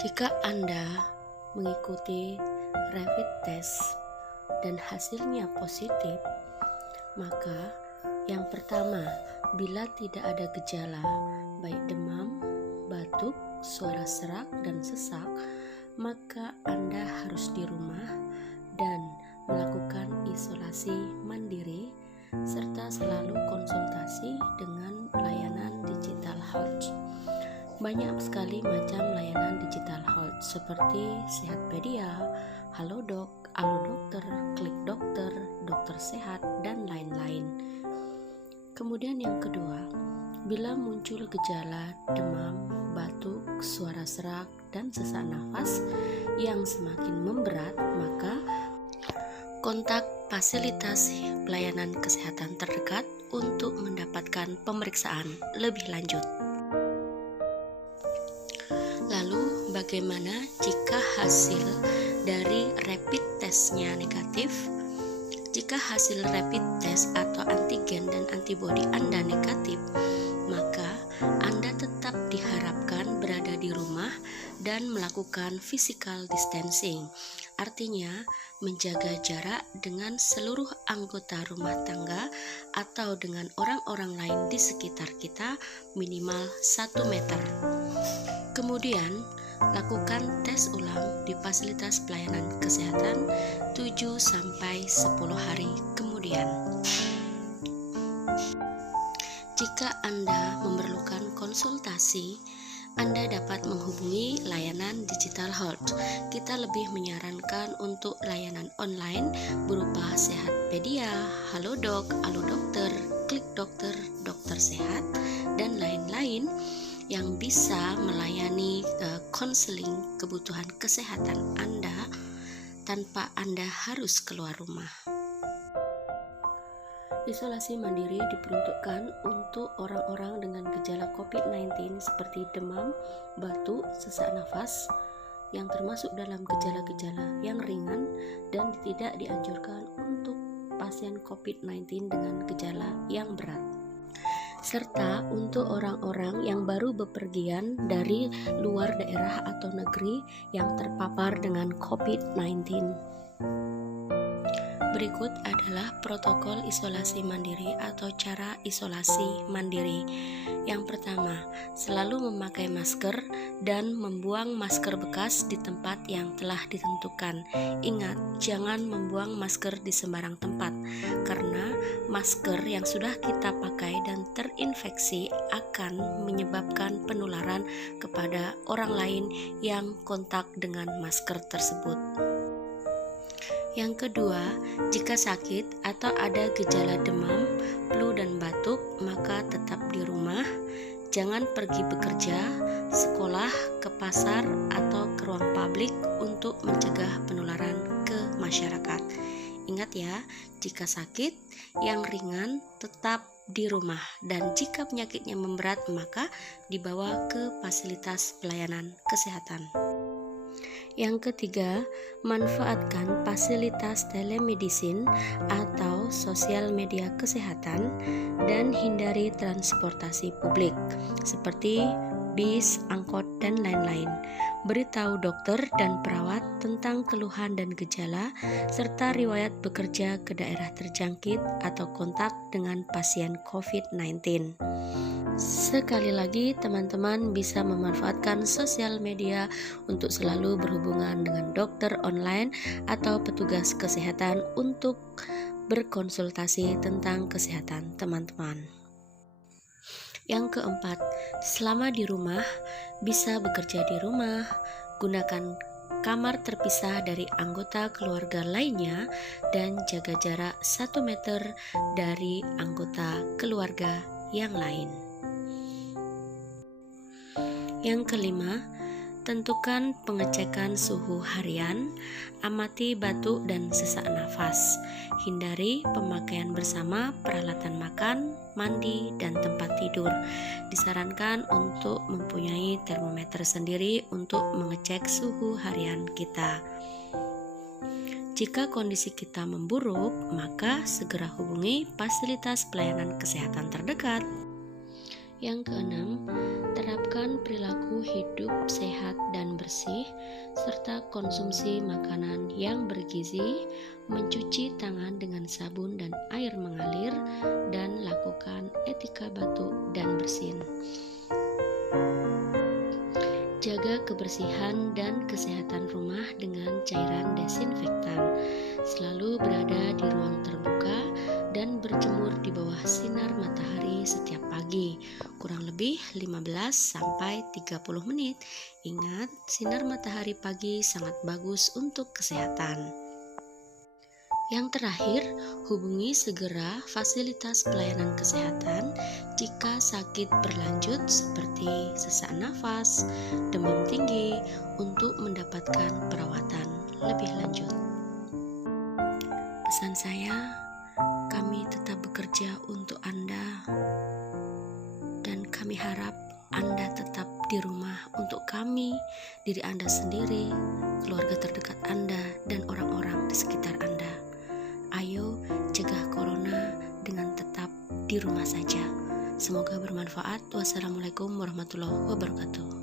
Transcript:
Jika Anda mengikuti rapid test dan hasilnya positif, maka yang pertama, bila tidak ada gejala baik demam, batuk, suara serak, dan sesak, maka Anda harus di rumah dan melakukan isolasi mandiri serta selalu konsultasi dengan layanan digital health. Banyak sekali macam layanan digital health seperti Sehatpedia, Halodoc, Alodokter, Klik Dokter, Dokter Sehat, dan lain-lain. Kemudian yang kedua, bila muncul gejala demam, batuk, suara serak, dan sesak nafas yang semakin memberat, maka kontak fasilitas pelayanan kesehatan terdekat untuk mendapatkan pemeriksaan lebih lanjut. Lalu bagaimana jika hasil dari rapid testnya negatif? Jika hasil rapid test atau antigen dan antibodi Anda negatif, maka Anda tetap diharapkan berada di rumah dan melakukan physical distancing. Artinya, menjaga jarak dengan seluruh anggota rumah tangga atau dengan orang-orang lain di sekitar kita minimal 1 meter. Kemudian, lakukan tes ulang di fasilitas pelayanan kesehatan 7-10 hari kemudian. Jika Anda memerlukan konsultasi, Anda dapat menghubungi layanan digital health. Kita lebih menyarankan untuk layanan online berupa Sehatpedia, Halodoc, Alodokter, Klik Dokter, Dokter Sehat, dan lain-lain yang bisa melayani konseling kebutuhan kesehatan Anda tanpa Anda harus keluar rumah. Isolasi mandiri diperuntukkan untuk orang-orang dengan gejala COVID-19 seperti demam, batuk, sesak nafas yang termasuk dalam gejala-gejala yang ringan dan tidak dianjurkan untuk pasien COVID-19 dengan gejala yang berat. Serta untuk orang-orang yang baru bepergian dari luar daerah atau negeri yang terpapar dengan COVID-19. Berikut adalah protokol isolasi mandiri atau cara isolasi mandiri. Yang pertama, selalu memakai masker dan membuang masker bekas di tempat yang telah ditentukan. Ingat, jangan membuang masker di sembarang tempat, karena masker yang sudah kita pakai dan terinfeksi akan menyebabkan penularan kepada orang lain yang kontak dengan masker tersebut. Yang kedua, jika sakit atau ada gejala demam, flu dan batuk, maka tetap di rumah. Jangan pergi bekerja, sekolah, ke pasar, atau ke ruang publik untuk mencegah penularan ke masyarakat. Ingat ya, jika sakit yang ringan tetap di rumah, dan jika penyakitnya memberat maka dibawa ke fasilitas pelayanan kesehatan. Yang ketiga, manfaatkan fasilitas telemedicine atau sosial media kesehatan dan hindari transportasi publik seperti bis, angkot, dan lain-lain. Beritahu dokter dan perawat tentang keluhan dan gejala serta riwayat bekerja ke daerah terjangkit atau kontak dengan pasien COVID-19. Sekali lagi, teman-teman bisa memanfaatkan sosial media untuk selalu berhubungan dengan dokter online atau petugas kesehatan untuk berkonsultasi tentang kesehatan teman-teman. Yang keempat, selama di rumah, bisa bekerja di rumah, gunakan kamar terpisah dari anggota keluarga lainnya, dan jaga jarak 1 meter dari anggota keluarga yang lain. Yang kelima, tentukan pengecekan suhu harian, amati batuk dan sesak nafas. Hindari pemakaian bersama peralatan makan, mandi, dan tempat tidur. Disarankan untuk mempunyai termometer sendiri untuk mengecek suhu harian kita. Jika kondisi kita memburuk, maka segera hubungi fasilitas pelayanan kesehatan terdekat. Yang keenam, terapkan perilaku hidup sehat dan bersih, serta konsumsi makanan yang bergizi, mencuci tangan dengan sabun dan air mengalir, dan lakukan etika batuk dan bersin. Jaga kebersihan dan kesehatan rumah dengan cairan desinfektan. Selalu berada di ruang terbuka dan berjemur di bawah sinar matahari setiap pagi, kurang lebih 15-30 menit. Ingat, sinar matahari pagi sangat bagus untuk kesehatan. Yang terakhir, hubungi segera fasilitas pelayanan kesehatan jika sakit berlanjut seperti sesak nafas, demam tinggi untuk mendapatkan perawatan lebih lanjut. Pesan saya, kami tetap bekerja untuk Anda dan kami harap Anda tetap di rumah untuk kami, diri Anda sendiri, keluarga terdekat Anda, dan orang-orang di sekitar Anda. Ayo cegah corona dengan tetap di rumah saja. Semoga bermanfaat. Wassalamualaikum warahmatullahi wabarakatuh.